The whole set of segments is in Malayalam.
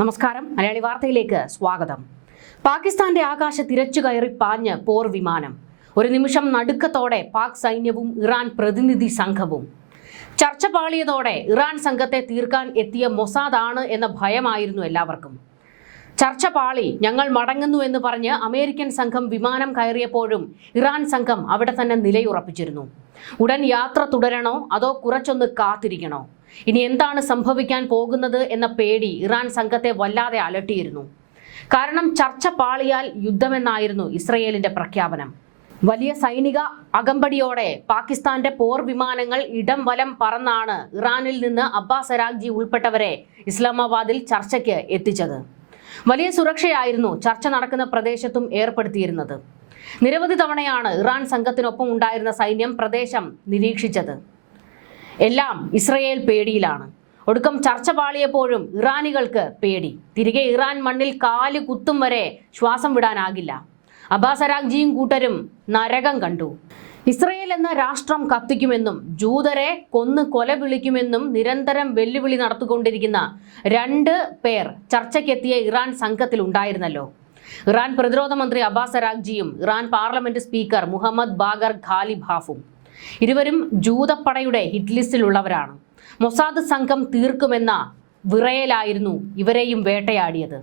നമസ്കാരം. മലയാളി വാർത്തയിലേക്ക് സ്വാഗതം. പാകിസ്ഥാന്റെ ആകാശ തിരച്ചു കയറി പാഞ്ഞ് പോർ വിമാനം. ഒരു നിമിഷം നടുക്കത്തോടെ പാക് സൈന്യവും ഇറാൻ പ്രതിനിധി സംഘവും. ചർച്ച പാളിയതോടെ ഇറാൻ സംഘത്തെ തീർക്കാൻ എത്തിയ മൊസാദ് ആണ് എന്ന ഭയമായിരുന്നു എല്ലാവർക്കും. ചർച്ച പാളി, ഞങ്ങൾ മടങ്ങുന്നു എന്ന് പറഞ്ഞ് അമേരിക്കൻ സംഘം വിമാനം കയറിയപ്പോഴും ഇറാൻ സംഘം അവിടെ തന്നെ നിലയുറപ്പിച്ചിരുന്നു. ഉടൻ യാത്ര തുടരണോ അതോ കുറച്ചൊന്ന് കാത്തിരിക്കണോ? ഇനി എന്താണ് സംഭവിക്കാൻ പോകുന്നത് എന്ന പേടി ഇറാൻ സംഘത്തെ വല്ലാതെ അലട്ടിയിരുന്നു. കാരണം ചർച്ച പാളിയാൽ യുദ്ധമെന്നായിരുന്നു ഇസ്രയേലിന്റെ പ്രഖ്യാപനം. വലിയ സൈനിക അകമ്പടിയോടെ പാകിസ്ഥാന്റെ പോർ വിമാനങ്ങൾ ഇടം വലം പറന്നാണ് ഇറാനിൽ നിന്ന് അബ്ബാസ് അരാഗ്ചി ഉൾപ്പെട്ടവരെ ഇസ്ലാമാബാദിൽ ചർച്ചയ്ക്ക് എത്തിച്ചത്. വലിയ സുരക്ഷയായിരുന്നു ചർച്ച നടക്കുന്ന പ്രദേശത്തും ഏർപ്പെടുത്തിയിരുന്നത്. നിരവധി തവണയാണ് ഇറാൻ സംഘത്തിനൊപ്പം ഉണ്ടായിരുന്ന സൈന്യം പ്രദേശം നിരീക്ഷിച്ചത്. എല്ലാം ഇസ്രയേൽ പേടിയിലാണ്. ഒടുക്കം ചർച്ച പാളിയപ്പോഴും ഇറാനികൾക്ക് പേടി. തിരികെ ഇറാൻ മണ്ണിൽ കാല് കുത്തും വരെ ശ്വാസം വിടാനാകില്ല. അബ്ബാസ് അരാഗ്ചിയും കൂട്ടരും നരകം കണ്ടു. ഇസ്രയേൽ എന്ന രാഷ്ട്രം കത്തിക്കുമെന്നും ജൂതരെ കൊന്ന് കൊല വിളിക്കുമെന്നും നിരന്തരം വെല്ലുവിളി നടത്തിക്കൊണ്ടിരിക്കുന്ന 2 പേർ ചർച്ചയ്ക്കെത്തിയ ഇറാൻ സംഘത്തിൽ ഉണ്ടായിരുന്നല്ലോ. ഇറാൻ പ്രതിരോധ മന്ത്രി അബ്ബാസ് അരാഗ്ചിയും Iran parliament speaker Mohammad Bagher ഖാലിബാഫും. ഇരുവരും ജൂതപ്പടയുടെ ഹിറ്റ് ലിസ്റ്റിലുള്ളവരാണ്. മൊസാദ് സംഘം തീർക്കുമെന്ന വിറയലായിരുന്നു ഇവരെയും വേട്ടയാടിയത്.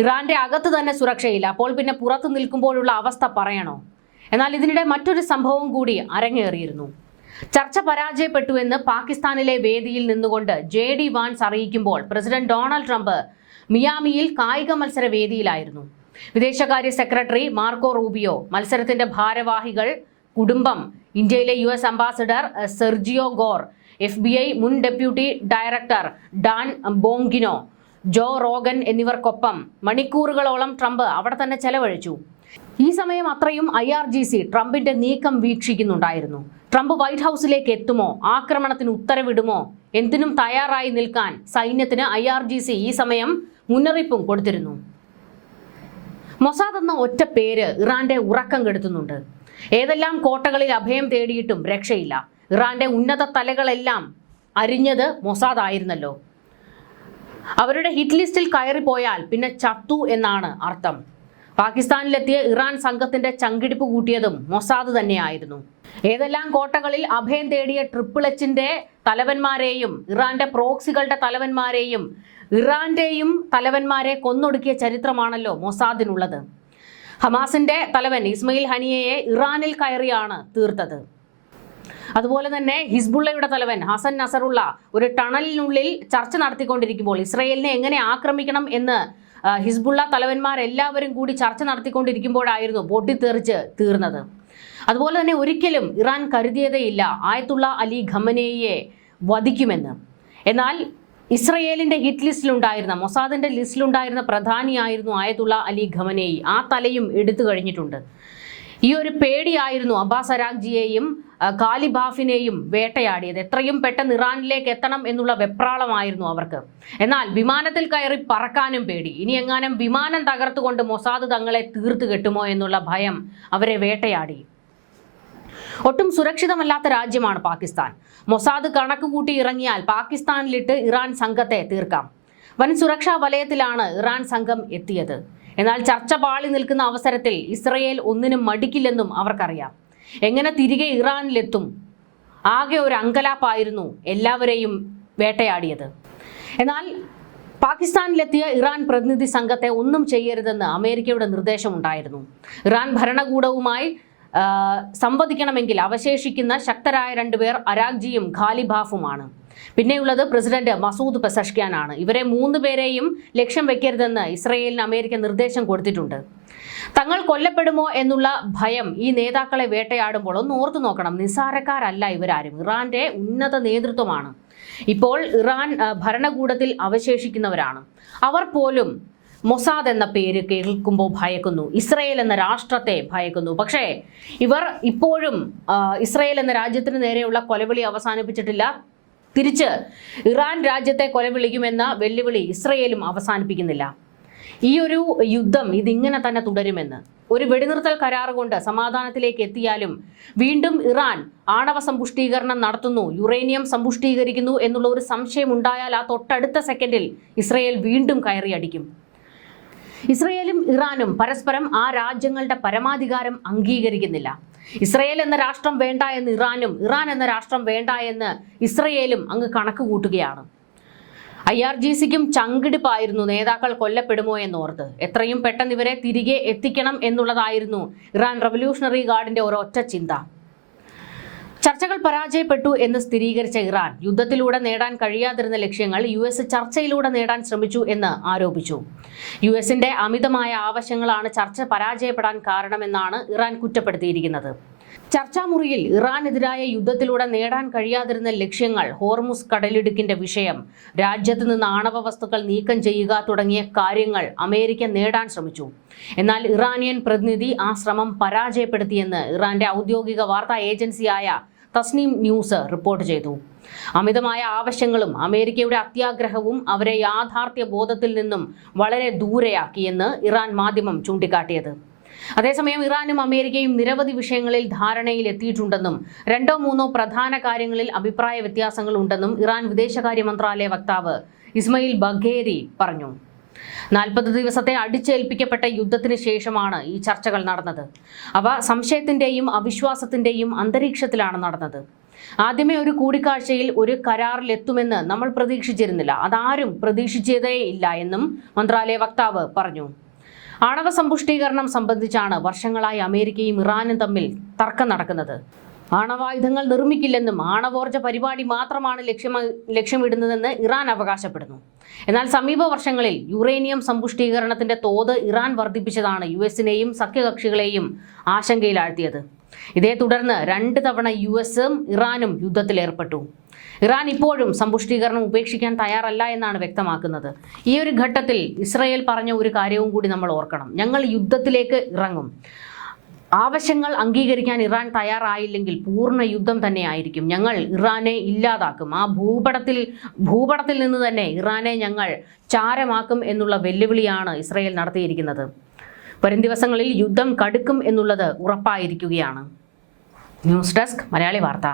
ഇറാന്റെ അകത്ത് തന്നെ സുരക്ഷയില്ല, അപ്പോൾ പിന്നെ പുറത്തു നിൽക്കുമ്പോഴുള്ള അവസ്ഥ പറയണോ? എന്നാൽ ഇതിനിടെ മറ്റൊരു സംഭവം കൂടി അരങ്ങേറിയിരുന്നു. ചർച്ച പരാജയപ്പെട്ടുവെന്ന് പാകിസ്ഥാനിലെ വേദിയിൽ നിന്നുകൊണ്ട് JD വാൻസ് അറിയിക്കുമ്പോൾ പ്രസിഡന്റ് ഡൊണാൾഡ് ട്രംപ് മിയാമിയിൽ കായിക മത്സര വേദിയിലായിരുന്നു. വിദേശകാര്യ സെക്രട്ടറി മാർക്കോ റൂബിയോ, മത്സരത്തിന്റെ ഭാരവാഹികൾ, കുടുംബം, ഇന്ത്യയിലെ US ambassador Sergio Gor, FBI മുൻ deputy director Dan Bongino, Joe Rogan എന്നിവർക്കൊപ്പം മണിക്കൂറുകളോളം ട്രംപ് അവിടെ തന്നെ ചെലവഴിച്ചു. ഈ സമയം അത്രയും IRGC ട്രംപിന്റെ നീക്കം വീക്ഷിക്കുന്നുണ്ടായിരുന്നു. ട്രംപ് വൈറ്റ് ഹൗസിലേക്ക് എത്തുമോ, ആക്രമണത്തിന് ഉത്തരവിടുമോ, എന്തിനും തയ്യാറായി നിൽക്കാൻ സൈന്യത്തിന് IRGC ഈ സമയം മുന്നറിയിപ്പും കൊടുത്തിരുന്നു. മൊസാദ് എന്ന ഒറ്റ പേര് ഇറാന്റെ ഉറക്കം കെടുത്തുന്നുണ്ട്. ഏതെല്ലാം കോട്ടകളിൽ അഭയം തേടിയിട്ടും രക്ഷയില്ല. ഇറാന്റെ ഉന്നത തലകളെല്ലാം അരിഞ്ഞത് മൊസാദ് ആയിരുന്നല്ലോ. അവരുടെ ഹിറ്റ് ലിസ്റ്റിൽ കയറിപ്പോയാൽ പിന്നെ ചത്തു എന്നാണ് അർത്ഥം. പാകിസ്ഥാനിലെത്തിയ ഇറാൻ സംഘത്തിന്റെ ചങ്കിടിപ്പ് കൂട്ടിയതും മൊസാദ് തന്നെയായിരുന്നു. ഏതെല്ലാം കോട്ടകളിൽ അഭയം തേടിയ HHന്റെ തലവന്മാരെയും ഇറാന്റെ പ്രോക്സികളുടെ തലവന്മാരെയും ഇറാന്റെയും തലവന്മാരെ കൊന്നൊടുക്കിയ ചരിത്രമാണല്ലോ മൊസാദിനുള്ളത്. ഹമാസിന്റെ തലവൻ ഇസ്മയിൽ ഹനിയയെ ഇറാനിൽ കയറിയാണ് തീർത്തത്. അതുപോലെ തന്നെ ഹിസ്ബുള്ളയുടെ തലവൻ ഹസൻ നസറുള്ള ഒരു ടണലിനുള്ളിൽ ചർച്ച നടത്തിക്കൊണ്ടിരിക്കുമ്പോൾ ഇസ്രയേലിനെ എങ്ങനെ ആക്രമിക്കണം എന്ന് ഹിസ്ബുള്ള തലവന്മാരെല്ലാവരും കൂടി ചർച്ച നടത്തിക്കൊണ്ടിരിക്കുമ്പോഴായിരുന്നു പൊട്ടിത്തെറിച്ച് തീർന്നത്. അതുപോലെ തന്നെ ഒരിക്കലും ഇറാൻ കരുതിയതേയില്ല ആയത്തുള്ള അലി ഖമനേയിയെ വധിക്കുമെന്ന്. എന്നാൽ ഇസ്രയേലിന്റെ ഹിറ്റ് ലിസ്റ്റിലുണ്ടായിരുന്ന, മൊസാദിന്റെ ലിസ്റ്റിലുണ്ടായിരുന്ന പ്രധാനിയായിരുന്നു ആയത്തുള്ള അലി ഖമനേയി. ആ തലയും എടുത്തു കഴിഞ്ഞിട്ടുണ്ട്. ഈ ഒരു പേടിയായിരുന്നു അബ്ബാസ് അരാഗ്ചിയെയും ഖാലിബാഫിനെയും വേട്ടയാടിയത്. എത്രയും പെട്ടെന്ന് ഇറാനിലേക്ക് എത്തണം എന്നുള്ള വെപ്രാളമായിരുന്നു അവർക്ക്. എന്നാൽ വിമാനത്തിൽ കയറി പറക്കാനും പേടി. ഇനി എങ്ങാനും വിമാനം തകർത്തുകൊണ്ട് മൊസാദ് തങ്ങളെ തീർത്തു കെട്ടുമോ എന്നുള്ള ഭയം അവരെ വേട്ടയാടി. ഒട്ടും സുരക്ഷിതമല്ലാത്ത രാജ്യമാണ് പാകിസ്ഥാൻ. മൊസാദ് കണക്ക് കൂട്ടി ഇറങ്ങിയാൽ പാകിസ്ഥാനിലിട്ട് ഇറാൻ സംഘത്തെ തീർക്കാം. വൻ സുരക്ഷാ വലയത്തിലാണ് ഇറാൻ സംഘം എത്തിയത്. എന്നാൽ ചർച്ച പാളി നിൽക്കുന്ന അവസരത്തിൽ ഇസ്രയേൽ ഒന്നിനും മടിക്കില്ലെന്നും അവർക്കറിയാം. എങ്ങനെ തിരികെ ഇറാനിലെത്തും? ആകെ ഒരു അങ്കലാപ്പായിരുന്നു എല്ലാവരെയും വേട്ടയാടിയത്. എന്നാൽ പാകിസ്ഥാനിലെത്തിയ ഇറാൻ പ്രതിനിധി സംഘത്തെ ഒന്നും ചെയ്യരുതെന്ന് അമേരിക്കയുടെ നിർദ്ദേശമുണ്ടായിരുന്നു. ഇറാൻ ഭരണകൂടവുമായി സംവദിക്കണമെങ്കിൽ അവശേഷിക്കുന്ന ശക്തരായ 2 പേർ അരാഗ്ചിയും ഖാലിബാഫുമാണ്. പിന്നെയുള്ളത് പ്രസിഡന്റ് മസൂദ് പെസഷ്ക്യാനാണ്. ഇവരെ 3 പേരെയും ലക്ഷ്യം വെക്കരുതെന്ന് ഇസ്രയേലിന് അമേരിക്ക നിർദ്ദേശം കൊടുത്തിട്ടുണ്ട്. തങ്ങൾ കൊല്ലപ്പെടുമോ എന്നുള്ള ഭയം ഈ നേതാക്കളെ വേട്ടയാടുമ്പോൾ ഒന്ന് ഓർത്തു നോക്കണം. നിസ്സാരക്കാരല്ല ഇവരാരും. ഇറാന്റെ ഉന്നത നേതൃത്വമാണ്. ഇപ്പോൾ ഇറാൻ ഭരണകൂടത്തിൽ അവശേഷിക്കുന്നവരാണ്. അവർ പോലും മൊസാദ് എന്ന പേര് കേൾക്കുമ്പോൾ ഭയക്കുന്നു. ഇസ്രയേൽ എന്ന രാഷ്ട്രത്തെ ഭയക്കുന്നു. പക്ഷേ ഇവർ ഇപ്പോഴും ഇസ്രയേൽ എന്ന രാജ്യത്തിന് നേരെയുള്ള കൊലവിളി അവസാനിപ്പിച്ചിട്ടില്ല. തിരിച്ച് ഇറാൻ രാജ്യത്തെ കൊലവിളിക്കുമെന്ന വെല്ലുവിളി ഇസ്രയേലും അവസാനിപ്പിക്കുന്നില്ല. ഈ ഒരു യുദ്ധം ഇതിങ്ങനെ തന്നെ തുടരുമെന്ന്. ഒരു വെടിനിർത്തൽ കരാർ കൊണ്ട് സമാധാനത്തിലേക്ക് എത്തിയാലും വീണ്ടും ഇറാൻ ആണവ സമ്പുഷ്ടീകരണം നടത്തുന്നു, യുറേനിയം സമ്പുഷ്ടീകരിക്കുന്നു എന്നുള്ള ഒരു സംശയം ഉണ്ടായാൽ ആ തൊട്ടടുത്ത സെക്കൻഡിൽ ഇസ്രയേൽ വീണ്ടും കയറിയടിക്കും. ഇസ്രയേലും ഇറാനും പരസ്പരം ആ രാജ്യങ്ങളുടെ പരമാധികാരം അംഗീകരിക്കുന്നില്ല. ഇസ്രയേൽ എന്ന രാഷ്ട്രം വേണ്ട എന്ന് ഇറാനും, ഇറാൻ എന്ന രാഷ്ട്രം വേണ്ട എന്ന് ഇസ്രയേലും അങ്ങ് കണക്ക് കൂട്ടുകയാണ്. IRGCക്കും ചങ്കിടിപ്പായിരുന്നു നേതാക്കൾ കൊല്ലപ്പെടുമോ എന്നോർത്ത്. എത്രയും പെട്ടെന്ന് ഇവരെ തിരികെ എത്തിക്കണം എന്നുള്ളതായിരുന്നു ഇറാൻ റവല്യൂഷണറി ഗാർഡിന്റെ ഒരൊറ്റ ചിന്ത. ചർച്ചകൾ പരാജയപ്പെട്ടു എന്ന് സ്ഥിരീകരിച്ച ഇറാൻ യുദ്ധത്തിലൂടെ നേടാൻ കഴിയാതിരുന്ന ലക്ഷ്യങ്ങൾ US ചർച്ചയിലൂടെ നേടാൻ ശ്രമിച്ചു എന്ന് ആരോപിച്ചു. USന്റെ അമിതമായ ആവശ്യങ്ങളാണ് ചർച്ച പരാജയപ്പെടാൻ കാരണമെന്നാണ് ഇറാൻ കുറ്റപ്പെടുത്തിയിരിക്കുന്നത്. ചർച്ചാമുറിയിൽ ഇറാനെതിരായ യുദ്ധത്തിലൂടെ നേടാൻ കഴിയാതിരുന്ന ലക്ഷ്യങ്ങൾ, ഹോർമുസ് കടലിടുക്കിന്റെ വിഷയം, രാജ്യത്ത് നിന്ന് ആണവ വസ്തുക്കൾ നീക്കം ചെയ്യുക തുടങ്ങിയ കാര്യങ്ങൾ അമേരിക്ക നേടാൻ ശ്രമിച്ചു. എന്നാൽ ഇറാനിയൻ പ്രതിനിധി ആ ശ്രമം പരാജയപ്പെടുത്തിയെന്ന് ഇറാന്റെ ഔദ്യോഗിക വാർത്താ ഏജൻസിയായ തസ്നീം ന്യൂസ് റിപ്പോർട്ട് ചെയ്തു. അമിതമായ ആവശ്യങ്ങളും അമേരിക്കയുടെ അത്യാഗ്രഹവും അവരെ യാഥാർത്ഥ്യ ബോധത്തിൽ നിന്നും വളരെ ദൂരെയാക്കിയെന്ന് ഇറാൻ മാധ്യമം ചൂണ്ടിക്കാട്ടിയത്. അതേസമയം ഇറാനും അമേരിക്കയും നിരവധി വിഷയങ്ങളിൽ ധാരണയിൽ എത്തിയിട്ടുണ്ടെന്നും 2-3 പ്രധാന കാര്യങ്ങളിൽ അഭിപ്രായ വ്യത്യാസങ്ങൾ ഉണ്ടെന്നും ഇറാൻ വിദേശകാര്യ മന്ത്രാലയ വക്താവ് ഇസ്മയിൽ ബഘേരി പറഞ്ഞു. 40 ദിവസത്തെ അടിച്ചേൽപ്പിക്കപ്പെട്ട യുദ്ധത്തിന് ശേഷമാണ് ഈ ചർച്ചകൾ നടന്നത്. അവ സംശയത്തിന്റെയും അവിശ്വാസത്തിന്റെയും അന്തരീക്ഷത്തിലാണ് നടന്നത്. ആദ്യമേ ഒരു കൂടിക്കാഴ്ചയിൽ ഒരു കരാറിലെത്തുമെന്ന് നമ്മൾ പ്രതീക്ഷിച്ചിരുന്നില്ല. അതാരും പ്രതീക്ഷിച്ചതേ ഇല്ല എന്നും മന്ത്രാലയ വക്താവ് പറഞ്ഞു. ആണവ സമ്പുഷ്ടീകരണം സംബന്ധിച്ചാണ് വർഷങ്ങളായി അമേരിക്കയും ഇറാനും തമ്മിൽ തർക്കം നടക്കുന്നത്. ആണവായുധങ്ങൾ നിർമ്മിക്കില്ലെന്നും ആണവോർജ്ജ പരിപാടി മാത്രമാണ് ലക്ഷ്യമിടുന്നതെന്ന് ഇറാൻ അവകാശപ്പെടുന്നു. എന്നാൽ സമീപ വർഷങ്ങളിൽ യുറേനിയം സമ്പുഷ്ടീകരണത്തിന്റെ തോത് ഇറാൻ വർദ്ധിപ്പിച്ചതാണ് USനെയും സഖ്യകക്ഷികളെയും ആശങ്കയിലാഴ്ത്തിയത്. ഇതേ തുടർന്ന് 2 തവണ USും ഇറാനും യുദ്ധത്തിലേർപ്പെട്ടു. ഇറാൻ ഇപ്പോഴും സമ്പുഷ്ടീകരണം ഉപേക്ഷിക്കാൻ തയ്യാറല്ല എന്നാണ് വ്യക്തമാക്കുന്നത്. ഈ ഒരു ഘട്ടത്തിൽ ഇസ്രയേൽ പറഞ്ഞ ഒരു കാര്യവും കൂടി നമ്മൾ ഓർക്കണം. ഞങ്ങൾ യുദ്ധത്തിലേക്ക് ഇറങ്ങും. ആവശ്യങ്ങൾ അംഗീകരിക്കാൻ ഇറാൻ തയ്യാറായില്ലെങ്കിൽ പൂർണ്ണ യുദ്ധം തന്നെയായിരിക്കും. ഞങ്ങൾ ഇറാനെ ഇല്ലാതാക്കും. ആ ഭൂപടത്തിൽ നിന്ന് തന്നെ ഇറാനെ ഞങ്ങൾ ചാരമാക്കും എന്നുള്ള വെല്ലുവിളിയാണ് ഇസ്രയേൽ നടത്തിയിരിക്കുന്നത്. വരും ദിവസങ്ങളിൽ യുദ്ധം കടുക്കും എന്നുള്ളത് ഉറപ്പായിരിക്കുകയാണ്. ന്യൂസ് ഡെസ്ക് മലയാളി വാർത്ത.